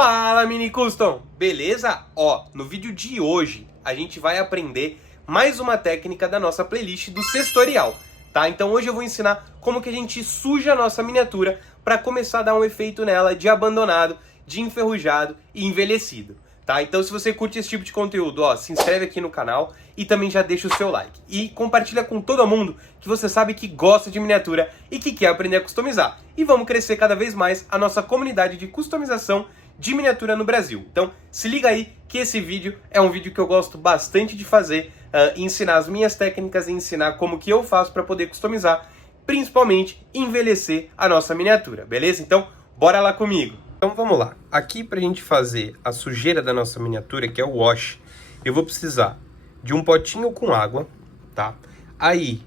Fala, Mini Custom! Beleza? Ó, no vídeo de hoje a gente vai aprender mais uma técnica da nossa playlist do Sextorial, tá? Então hoje eu vou ensinar como que a gente suja a nossa miniatura para começar a dar um efeito nela de abandonado, de enferrujado e envelhecido, tá? Então se você curte esse tipo de conteúdo, ó, se inscreve aqui no canal e também já deixa o seu like. E compartilha com todo mundo que você sabe que gosta de miniatura e que quer aprender a customizar. E vamos crescer cada vez mais a nossa comunidade de customização de miniatura no Brasil. Então se liga aí que esse vídeo é um vídeo que eu gosto bastante de fazer, ensinar as minhas técnicas e ensinar como que eu faço para poder customizar, principalmente envelhecer a nossa miniatura, beleza? Então bora lá comigo! Então vamos lá, aqui pra gente fazer a sujeira da nossa miniatura, que é o wash, eu vou precisar de um potinho com água, tá? Aí,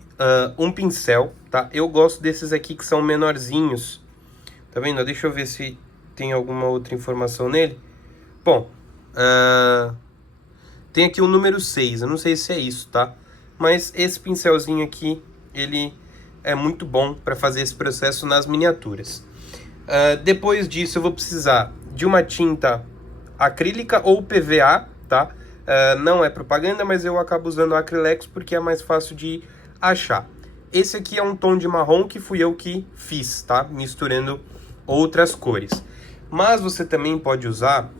um pincel, tá? Eu gosto desses aqui que são menorzinhos, tá vendo? Deixa eu ver se tem alguma outra informação nele. Bom, tem aqui o número 6, eu não sei se é isso, tá? Mas esse pincelzinho aqui, ele é muito bom para fazer esse processo nas miniaturas. Depois disso eu vou precisar de uma tinta acrílica ou PVA, tá? Não é propaganda, mas eu acabo usando Acrylex porque é mais fácil de achar. Esse aqui é um tom de marrom que fui eu que fiz, tá? Misturando outras cores. Mas você também pode usar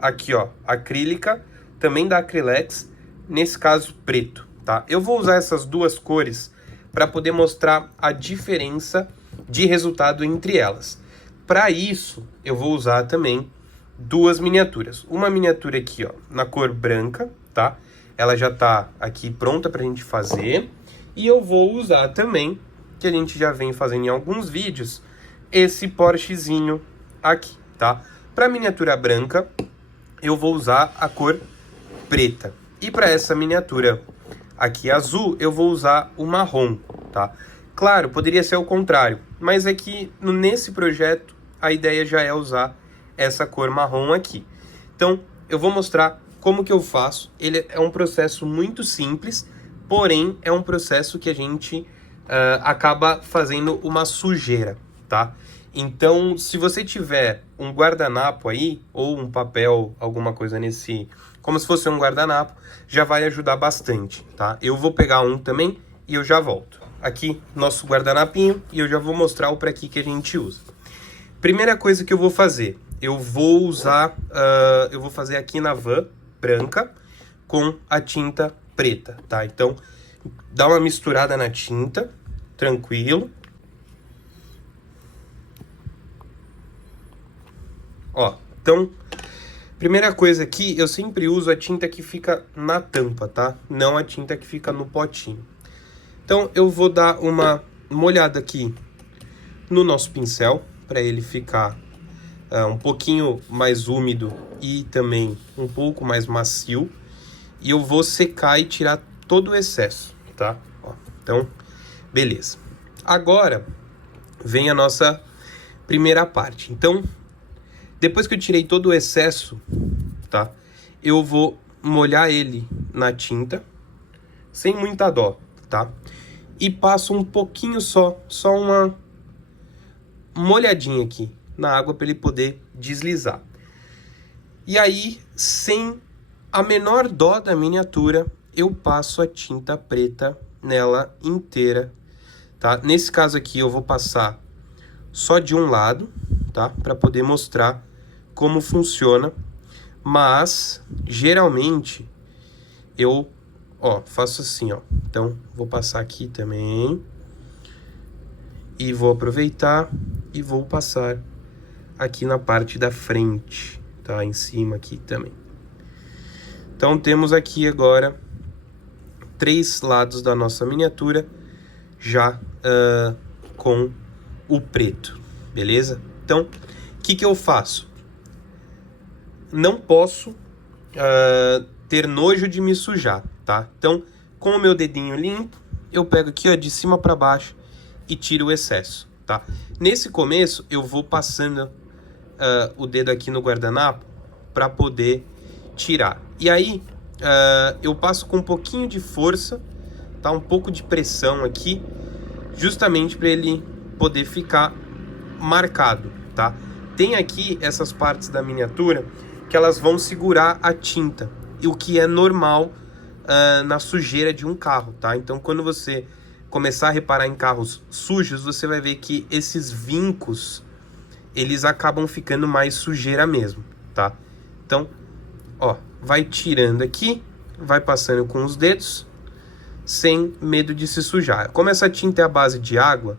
aqui, ó, acrílica, também da Acrylex, nesse caso preto, tá? Eu vou usar essas duas cores para poder mostrar a diferença de resultado entre elas. Para isso, eu vou usar também duas miniaturas. Uma miniatura aqui, ó, na cor branca, tá? Ela já tá aqui pronta pra gente fazer. E eu vou usar também, que a gente já vem fazendo em alguns vídeos, esse Porschezinho aqui, tá? Para miniatura branca, eu vou usar a cor preta. E para essa miniatura aqui azul, eu vou usar o marrom, tá? Claro, poderia ser o contrário, mas é que nesse projeto a ideia já é usar essa cor marrom aqui. Então, eu vou mostrar como que eu faço. Ele é um processo muito simples, porém é um processo que a gente acaba fazendo uma sujeira, tá? Então, se você tiver um guardanapo aí, ou um papel, alguma coisa nesse... como se fosse um guardanapo, já vai ajudar bastante, tá? Eu vou pegar um também e eu já volto. Aqui, nosso guardanapinho, e eu já vou mostrar o para que a gente usa. Primeira coisa que eu vou fazer, eu vou usar, eu vou fazer aqui na van branca com a tinta preta, tá? Então, dá uma misturada na tinta, tranquilo. Ó, então, primeira coisa aqui, eu sempre uso a tinta que fica na tampa, tá? Não a tinta que fica no potinho. Então, eu vou dar uma molhada aqui no nosso pincel, para ele ficar um pouquinho mais úmido e também um pouco mais macio. E eu vou secar e tirar todo o excesso, tá? Ó, então, beleza. Agora, vem a nossa primeira parte. Então, depois que eu tirei todo o excesso, tá? Eu vou molhar ele na tinta, sem muita dó, tá? E passo um pouquinho só uma molhadinha aqui na água para ele poder deslizar. E aí, sem a menor dó da miniatura, eu passo a tinta preta nela inteira, tá? Nesse caso aqui eu vou passar só de um lado, tá? Para poder mostrar como funciona, mas geralmente eu, ó, faço assim, ó. Então, vou passar aqui também. E vou aproveitar e vou passar aqui na parte da frente, tá? Em cima aqui também. Então, temos aqui agora 3 lados da nossa miniatura já com o preto, beleza? Então, o que eu faço? Não posso ter nojo de me sujar, tá? Então, com o meu dedinho limpo, eu pego aqui, ó, de cima para baixo e tiro o excesso, tá? Nesse começo, eu vou passando o dedo aqui no guardanapo para poder tirar. E aí, eu passo com um pouquinho de força, tá? Um pouco de pressão aqui, justamente para ele poder ficar marcado, tá? tem aqui essas partes da miniatura que elas vão segurar a tinta, o que é normal na sujeira de um carro, tá? Então, quando você começar a reparar em carros sujos, você vai ver que esses vincos, eles acabam ficando mais sujeira mesmo, tá? Então, ó, vai tirando aqui, vai passando com os dedos, sem medo de se sujar. Como essa tinta é a base de água,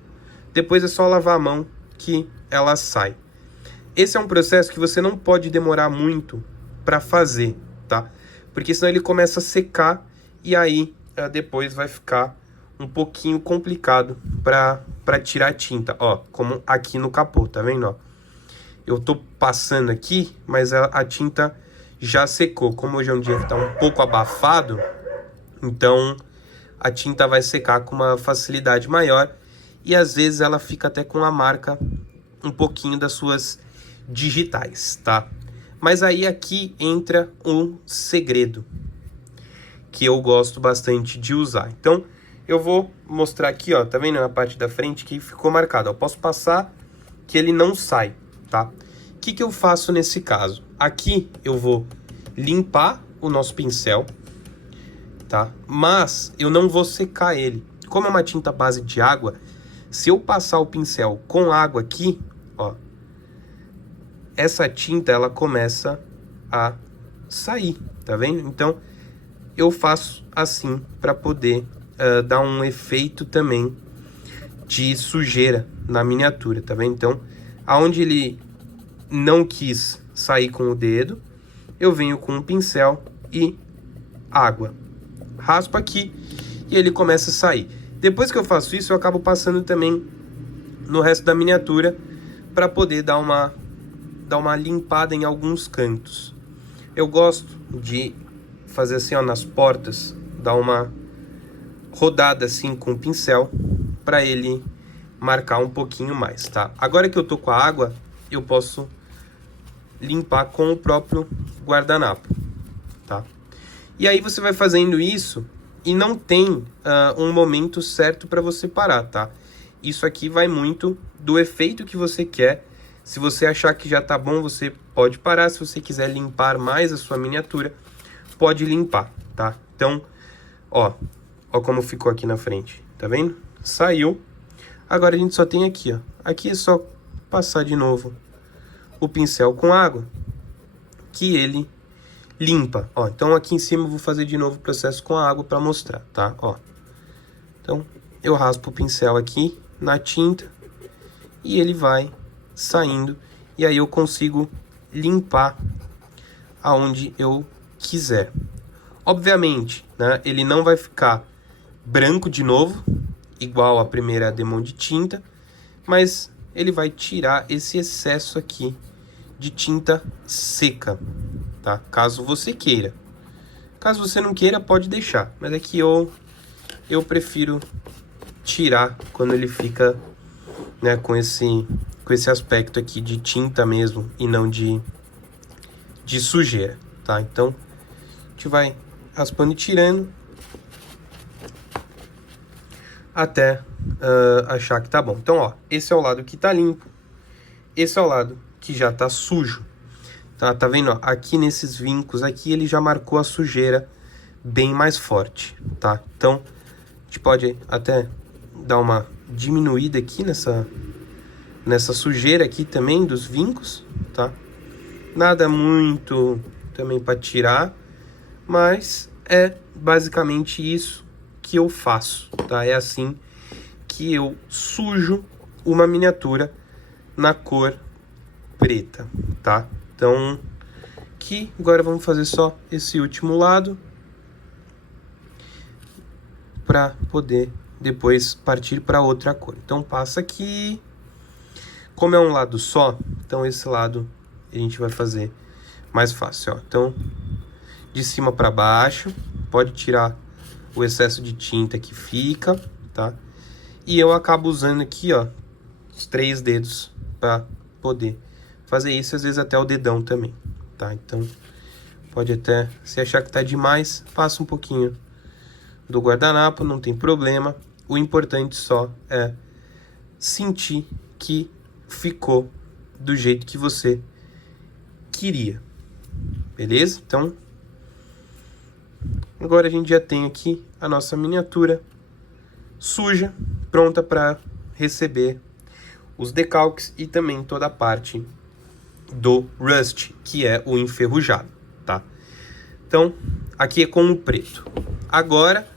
depois é só lavar a mão que ela sai. Esse é um processo que você não pode demorar muito para fazer, tá? Porque senão ele começa a secar e aí depois vai ficar um pouquinho complicado para tirar a tinta, ó, como aqui no capô, tá vendo, ó? Eu tô passando aqui, mas a tinta já secou. Como hoje é um dia que tá um pouco abafado, então a tinta vai secar com uma facilidade maior e às vezes ela fica até com a marca um pouquinho das suas digitais, tá? Mas aí aqui entra um segredo que eu gosto bastante de usar. Então, eu vou mostrar aqui, ó, tá vendo na parte da frente que ficou marcado, ó, posso passar que ele não sai, tá? O que eu faço nesse caso? Aqui eu vou limpar o nosso pincel, tá? Mas eu não vou secar ele. Como é uma tinta base de água, se eu passar o pincel com água aqui, ó, essa tinta ela começa a sair, tá vendo? Então eu faço assim para poder dar um efeito também de sujeira na miniatura, tá vendo? Então, aonde ele não quis sair com o dedo, eu venho com um pincel e água. Raspo aqui e ele começa a sair. Depois que eu faço isso, eu acabo passando também no resto da miniatura para poder dar uma limpada em alguns cantos. Eu gosto de fazer assim, ó, nas portas, dar uma rodada assim com o pincel para ele marcar um pouquinho mais, tá? Agora que eu tô com a água, eu posso limpar com o próprio guardanapo, tá? E aí você vai fazendo isso e não tem um momento certo para você parar, tá? Isso aqui vai muito do efeito que você quer. Se você achar que já tá bom, você pode parar. Se você quiser limpar mais a sua miniatura, pode limpar, tá? Então, ó como ficou aqui na frente, tá vendo? Saiu. Agora a gente só tem aqui, ó. Aqui é só passar de novo o pincel com água, que ele limpa, ó. Então aqui em cima eu vou fazer de novo o processo com a água para mostrar, tá? Ó. Então eu raspo o pincel aqui na tinta e ele vai saindo e aí eu consigo limpar aonde eu quiser. Obviamente, né, ele não vai ficar branco de novo, igual a primeira demão de tinta, mas ele vai tirar esse excesso aqui de tinta seca, tá? Caso você queira. Caso você não queira, pode deixar, mas é que eu prefiro tirar quando ele fica, né, com esse aspecto aqui de tinta mesmo e não de sujeira, tá? Então, a gente vai raspando e tirando até achar que tá bom. Então, ó, esse é o lado que tá limpo, esse é o lado que já tá sujo, tá vendo? Ó, aqui nesses vincos aqui ele já marcou a sujeira bem mais forte, tá? Então, a gente pode até dar uma diminuída aqui nessa sujeira aqui também dos vincos, tá? Nada muito também para tirar, mas é basicamente isso que eu faço, tá? É assim que eu sujo uma miniatura na cor preta, tá? Então, aqui agora vamos fazer só esse último lado para poder depois partir para outra cor. Então passa aqui, como é um lado só, então esse lado a gente vai fazer mais fácil, ó. Então, de cima para baixo, pode tirar o excesso de tinta que fica, tá? E eu acabo usando aqui, ó, os 3 dedos para poder fazer isso, às vezes até o dedão também, tá? Então, pode até, se achar que tá demais, passa um pouquinho do guardanapo, não tem problema. O importante só é sentir que ficou do jeito que você queria. Beleza? Então, agora a gente já tem aqui a nossa miniatura suja, pronta para receber os decalques e também toda a parte do rust, que é o enferrujado, tá? Então, aqui é com o preto. Agora,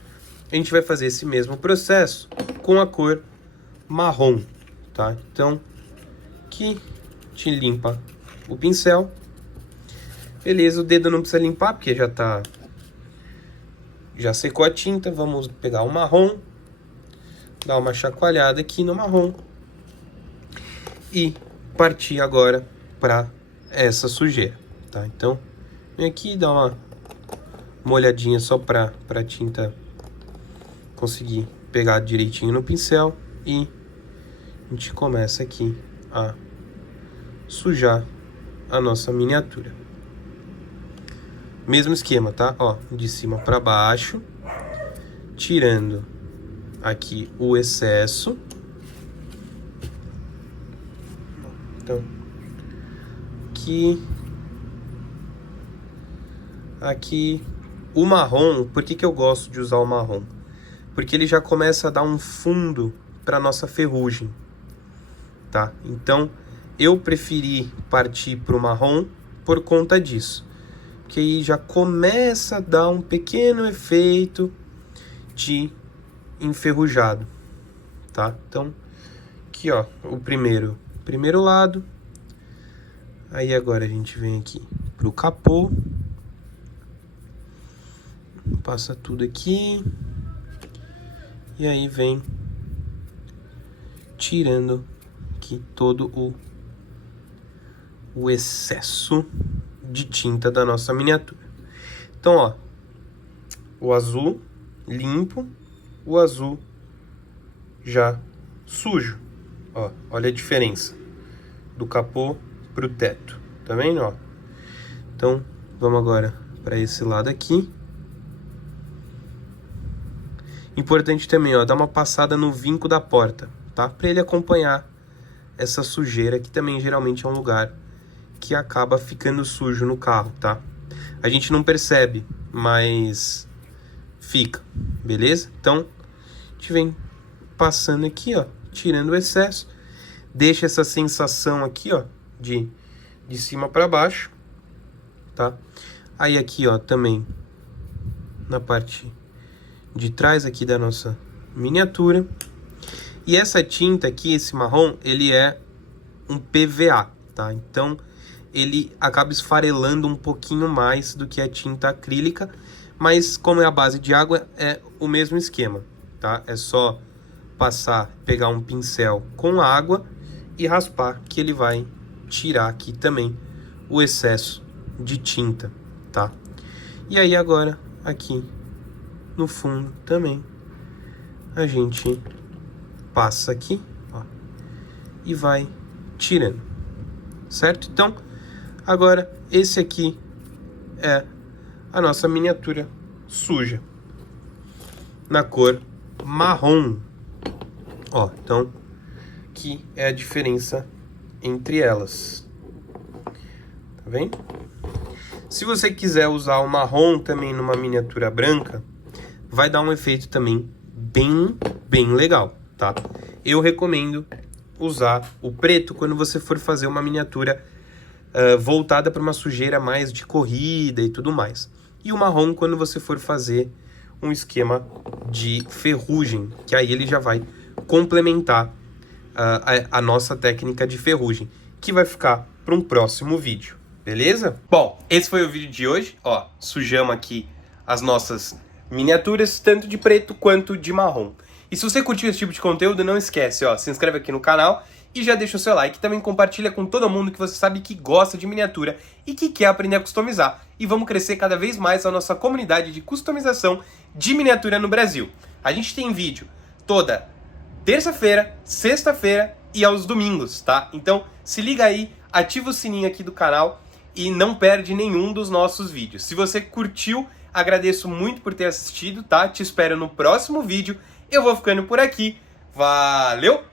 a gente vai fazer esse mesmo processo com a cor marrom, tá? Então, aqui, a gente limpa o pincel. Beleza, o dedo não precisa limpar, porque já secou a tinta. Vamos pegar o marrom, dar uma chacoalhada aqui no marrom e partir agora para essa sujeira, tá? Então, vem aqui e dá uma olhadinha só para a tinta conseguir pegar direitinho no pincel e a gente começa aqui a sujar a nossa miniatura. Mesmo esquema, tá? Ó, de cima para baixo, tirando aqui o excesso. Então, aqui o marrom. Por que eu gosto de usar o marrom? Porque ele já começa a dar um fundo para nossa ferrugem, tá? Então, eu preferi partir para o marrom por conta disso. Que aí já começa a dar um pequeno efeito de enferrujado, tá? Então, aqui ó, o primeiro lado. Aí agora a gente vem aqui pro capô. Passa tudo aqui. E aí vem tirando aqui todo o excesso de tinta da nossa miniatura. Então, ó, o azul limpo, o azul já sujo. Ó, olha a diferença do capô pro teto. Tá vendo, ó? Então, vamos agora para esse lado aqui. Importante também, ó, dar uma passada no vinco da porta, tá? Para ele acompanhar essa sujeira, que também geralmente é um lugar que acaba ficando sujo no carro, tá? A gente não percebe, mas fica, beleza? Então, a gente vem passando aqui, ó, tirando o excesso. Deixa essa sensação aqui, ó, de cima para baixo, tá? Aí aqui, ó, também na parte de trás aqui da nossa miniatura. E essa tinta aqui, esse marrom, ele é um PVA, tá? Então, ele acaba esfarelando um pouquinho mais do que a tinta acrílica, mas como é a base de água, é o mesmo esquema, tá? É só passar, pegar um pincel com água e raspar, que ele vai tirar aqui também o excesso de tinta, tá? E aí agora, aqui no fundo também, a gente passa aqui, ó, e vai tirando, certo? Então, agora, esse aqui é a nossa miniatura suja, na cor marrom. Ó, então, aqui é a diferença entre elas. Tá vendo? Se você quiser usar o marrom também numa miniatura branca, vai dar um efeito também bem legal, tá? Eu recomendo usar o preto quando você for fazer uma miniatura voltada para uma sujeira mais de corrida e tudo mais. E o marrom quando você for fazer um esquema de ferrugem, que aí ele já vai complementar a nossa técnica de ferrugem, que vai ficar para um próximo vídeo, beleza? Bom, esse foi o vídeo de hoje, ó, sujamos aqui as nossas miniaturas, tanto de preto quanto de marrom. E se você curtiu esse tipo de conteúdo, não esquece, ó, se inscreve aqui no canal e já deixa o seu like. Também compartilha com todo mundo que você sabe que gosta de miniatura e que quer aprender a customizar. E vamos crescer cada vez mais a nossa comunidade de customização de miniatura no Brasil. A gente tem vídeo toda terça-feira, sexta-feira e aos domingos, tá? Então se liga aí, ativa o sininho aqui do canal e não perde nenhum dos nossos vídeos. Se você curtiu, agradeço muito por ter assistido, tá? Te espero no próximo vídeo. Eu vou ficando por aqui. Valeu!